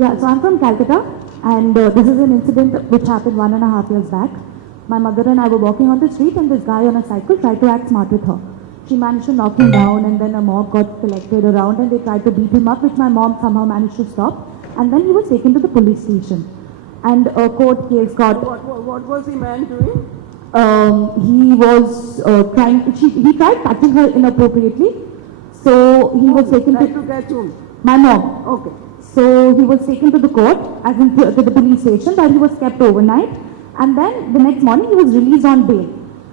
Yeah, so I'm from Calcutta, and this is an incident which happened 1.5 years back. My mother and I were walking on the street, and this guy on a cycle tried to act smart with her. She managed to knock him down, and then a mob got collected around, and they tried to beat him up, which my mom somehow managed to stop. And then he was taken to the police station, and a court case got. What was the man doing? He was trying. He tried touching her inappropriately, so he was taken to catch whom? My mom. Okay. So he was taken to the court, as in to the police station, where he was kept overnight. And then the next morning he was released on bail.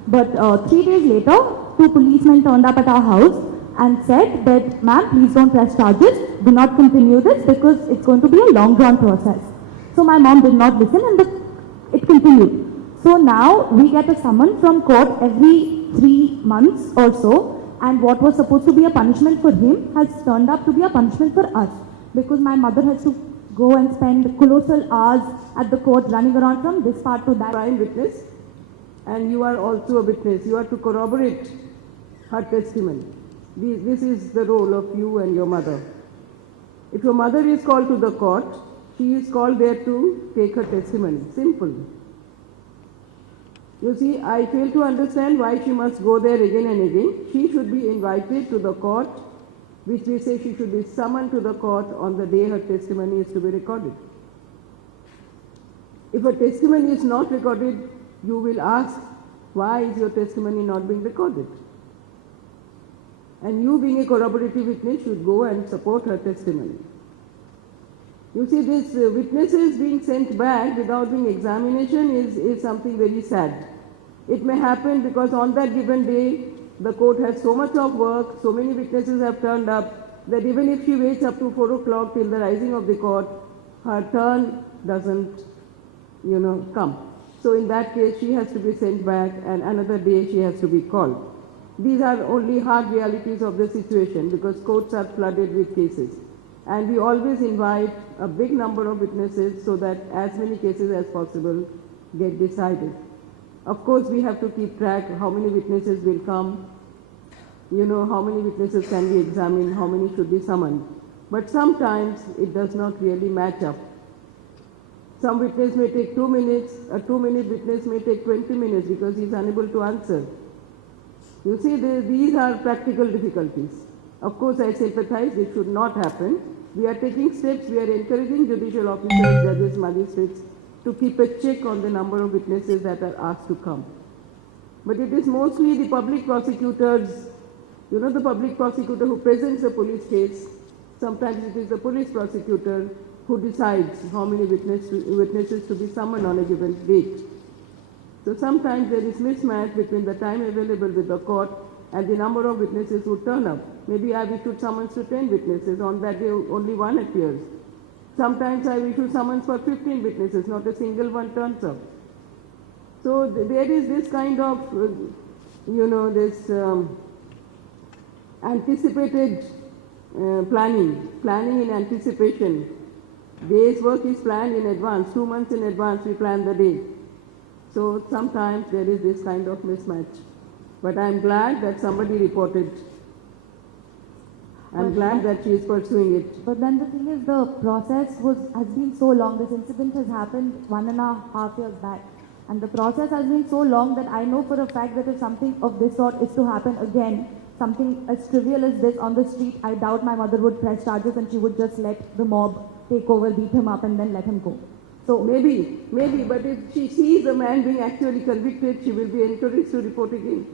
But 3 days later, 2 policemen turned up at our house and said that, ma'am, please don't press charges. Do not continue this because it's going to be a long drawn process. So my mom did not listen and it continued. So now we get a summon from court every 3 months or so. And what was supposed to be a punishment for him has turned up to be a punishment for us. Because my mother has to go and spend colossal hours at the court running around from this part to that. Prime witness, and you are also a witness. You are to corroborate her testimony. This is the role of you and your mother. If your mother is called to the court, she is called there to take her testimony. Simple. You see, I fail to understand why she must go there again and again. She should be invited to the court, which we say she should be summoned to the court on the day her testimony is to be recorded. If a testimony is not recorded, you will ask, why is your testimony not being recorded? And you, being a corroborative witness, should go and support her testimony. You see, this witnesses being sent back without doing examination is something very sad. It may happen because on that given day, the court has so much of work, so many witnesses have turned up, that even if she waits up to 4 o'clock till the rising of the court, her turn doesn't, come. So in that case, she has to be sent back and another day she has to be called. These are only hard realities of the situation because courts are flooded with cases. And we always invite a big number of witnesses so that as many cases as possible get decided. Of course, we have to keep track how many witnesses will come, how many witnesses can be examined, how many should be summoned. But sometimes it does not really match up. Some witness may take 2 minutes, a 2-minute witness may take 20 minutes because he is unable to answer. You see, these are practical difficulties. Of course, I sympathize, it should not happen. We are taking steps, we are encouraging judicial officers, judges, magistrates to keep a check on the number of witnesses that are asked to come. But it is mostly the public prosecutors, the public prosecutor who presents a police case. Sometimes it is the police prosecutor who decides how many witnesses to be summoned on a given date. So sometimes there is mismatch between the time available with the court and the number of witnesses who turn up. Maybe I have issued summons to 10 witnesses, on that day only 1 appears. Sometimes I have issued summons for 15 witnesses, not a single one turns up. So there is this kind of, anticipated planning in anticipation. Day's work is planned in advance, 2 months in advance we plan the day. So sometimes there is this kind of mismatch. But I am glad that somebody reported. I am glad that she is pursuing it. But then the thing is, the process has been so long. This incident has happened 1.5 years back. And the process has been so long that I know for a fact that if something of this sort is to happen again, something as trivial as this on the street, I doubt my mother would press charges and she would just let the mob take over, beat him up and then let him go. So maybe, but if she sees a man being actually convicted, she will be encouraged to report again.